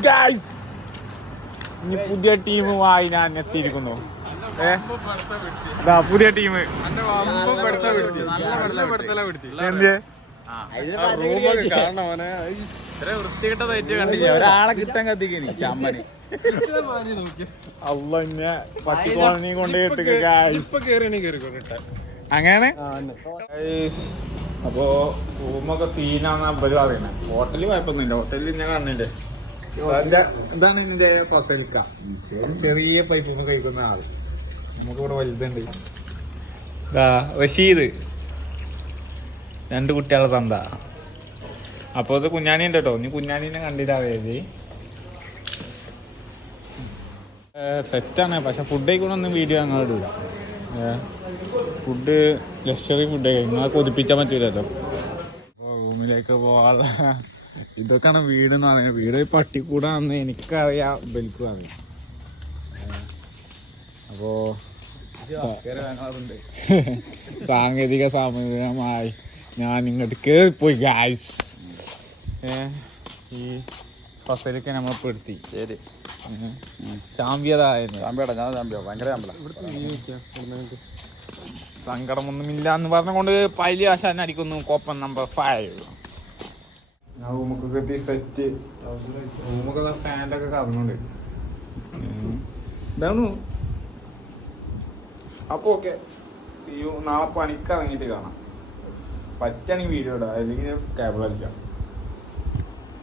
Guys ഇനി പുതിയ ടീമുമായി ഞാൻ എത്തിയിരിക്കുന്നു. പുതിയ ടീം എന്ത് റൂമൊക്കെ കാണണം അവനെ. ഇത്ര വൃത്തികെട്ടതായിട്ട് കണ്ടില്ല? ഒരാളെ കിട്ടാൻ കത്തിക്കണി ചമ്മന് അല്ല ഇന്നെ പത്ത് കോളനി കൊണ്ട് അങ്ങനെ അപ്പോ റൂമൊക്കെ സീനാന്ന് അവർ പറയുന്നത് ഹോട്ടലിൽ കുഴപ്പമൊന്നുമില്ല ഹോട്ടലിൽ ഞാൻ കാണുന്നില്ലേ അതിന്റെ- ഇതാണ് ഇതിന്റെ ഫസൽക്ക? ചെറിയ പൈപ്പ് കഴിക്കുന്ന ആൾ നമുക്കിവിടെ വലുതുണ്ട്. റഷീദ്. രണ്ട് കുട്ടികളെ തന്ത അപ്പൊ ഇത് കുഞ്ഞാനി ഉണ്ട് കേട്ടോ നീ കുഞ്ഞാനിനെ കണ്ടിട്ടാവേത് സെറ്റാണ് പക്ഷെ ഫുഡ് കഴിക്കണമൊന്നും വീഡിയോ ഞങ്ങൾ ഫുഡ് ലക്ഷറി ഫുഡ് നിങ്ങളെ കൊതിപ്പിച്ചാൽ പറ്റൂലല്ലോ. അപ്പോൾ റൂമിലേക്ക് പോകാനുള്ള ഇതൊക്കെയാണ് വീട് എന്ന് പറയുന്നത്. വീട് പട്ടിക്കൂടാന്ന് എനിക്കറിയാം. ബെൽക്കും അറിയാം. അപ്പോ സാങ്കേതിക സാമൂഹികമായി ഞാൻ ഇങ്ങോട്ട് പോയി ഗായ്സ് ഈ പസലൊക്കെ നമ്മൾ പെടുത്തി. ശരി. ചാമ്പ്യതായിരുന്നു ചാമ്പ്യടാ ഞാൻ ചാമ്പ്യ ഭയങ്കര ചാമ്പ്യ സങ്കടമൊന്നുമില്ല എന്ന് പറഞ്ഞുകൊണ്ട് പൈലി ആശാൻ അടിക്കുന്നു. കോപ്പൻ നമ്പർ ഫൈവ്. ഞാൻ റൂമൊക്കെ എത്തി സെറ്റ് റൂമൊക്കെ ഫാന്റെ ഒക്കെ കറങ്ങുന്നുണ്ട് ഇതാണ്. അപ്പൊ ഓക്കെ. സി യു നാളെ പണിക്ക് ഇറങ്ങിയിട്ട് കാണാം. പറ്റാണെങ്കിൽ വീഡിയോ ഇടാം. അല്ലെങ്കിൽ കേബിൾ അടിക്കാം.